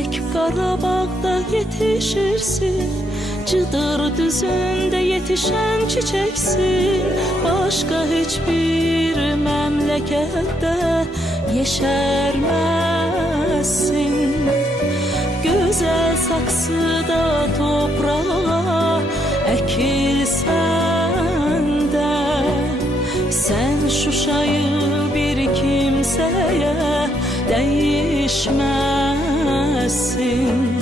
Tek Qarabağda yetişirsin. Cıdır düzünde yetişen çiçeksin. Başka hiçbir memlekette yeşermezsin. Güzel saksıda toprağa ekilsen de Sen Şuşayı bir kimseye değişmezsin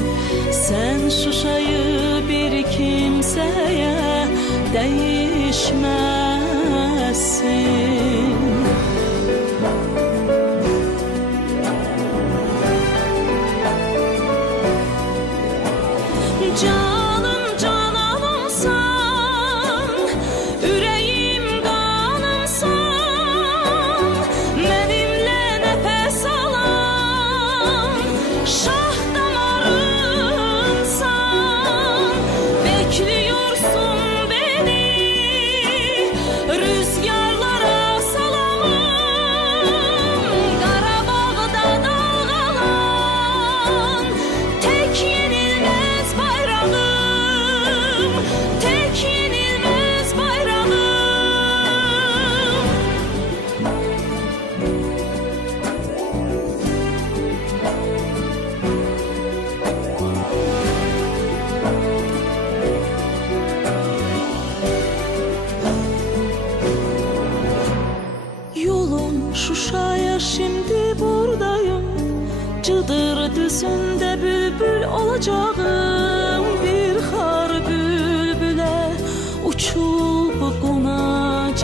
Sen Şuşayı bir kimseye değişmezsin. Canım Cıdır düzünde bülbül olacağım. Bir har bülbüle uçup konacağım.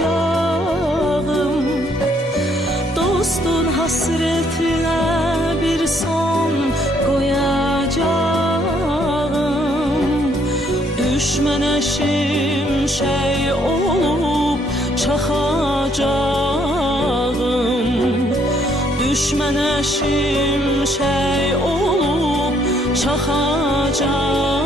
Dostun hasretine bir son koyacağım. Düşmene şimşek olup çakacağım Düşmene şimşek olup çakacağım